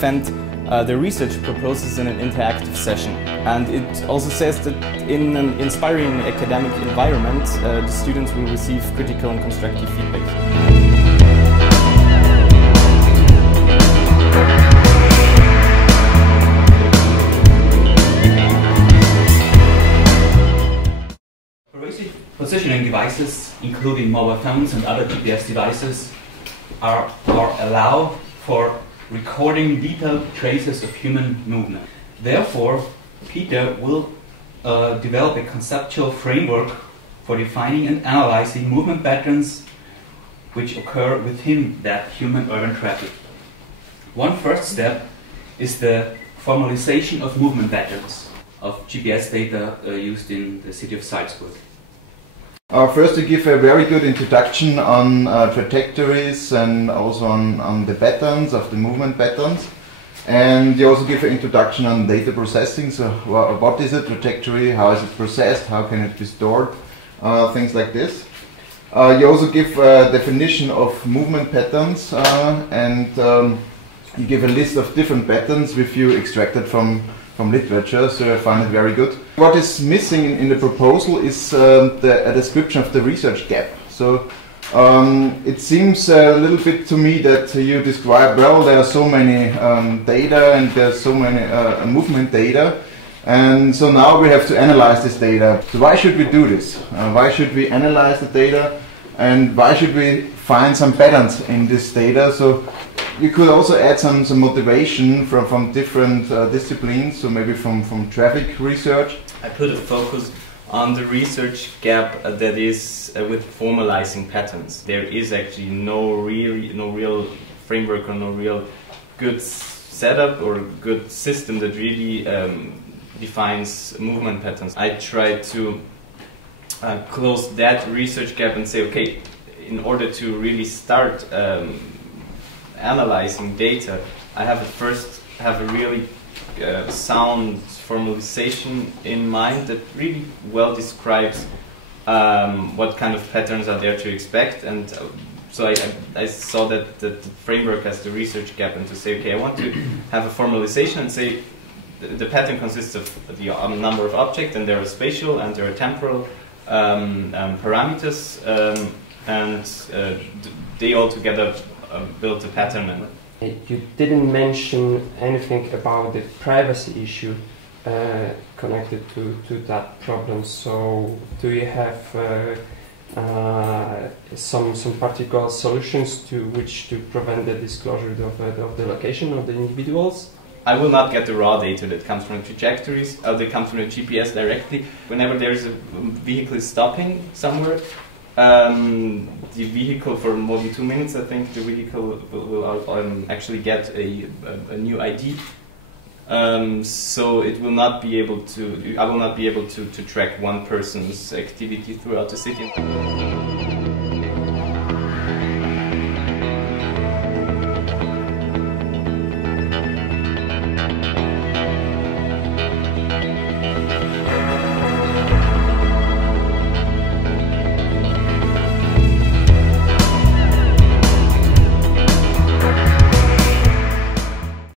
defend the research proposals in an interactive session. And it also says that in an inspiring academic environment, the students will receive critical and constructive feedback. Pervasive positioning devices, including mobile phones and other GPS devices, are allowed for recording detailed traces of human movement. Therefore, Peter will develop a conceptual framework for defining and analyzing movement patterns which occur within that human urban traffic. One first step is the formalization of movement patterns of GPS data used in the city of Salzburg. First, to give a very good introduction on trajectories and also on the patterns of the movement patterns. And you also give an introduction on data processing. So what is a trajectory, how is it processed, how can it be stored, things like this. You also give a definition of movement patterns and you give a list of different patterns which you extracted from literature, so I find it very good. What is missing in the proposal is a description of the research gap. So it seems a little bit to me that you describe, well, there are so many data and there's so many movement data, and so now we have to analyze this data. So why should we do this? Why should we analyze the data, and why should we find some patterns in this data? So you could also add some motivation from different disciplines, so maybe from traffic research. I put a focus on the research gap that is with formalizing patterns. There is actually no real framework or no real good setup or good system that really defines movement patterns. I try to close that research gap and say, okay, in order to really start analyzing data, I have to first have a really sound formalization in mind that really well describes what kind of patterns are there to expect. And so I saw that the framework as the research gap, and to say, okay, I want to have a formalization and say the pattern consists of the number of objects, and there are spatial and there are temporal parameters, and they all together build a pattern. You didn't mention anything about the privacy issue connected to that problem. So, do you have some particular solutions to prevent the disclosure of the location of the individuals? I will not get the raw data that comes from trajectories, that comes from the GPS directly. Whenever there is a vehicle stopping somewhere, the vehicle, for maybe 2 minutes, I think, the vehicle will actually get a new ID. So it will not be able to. I will not be able to track one person's activity throughout the city.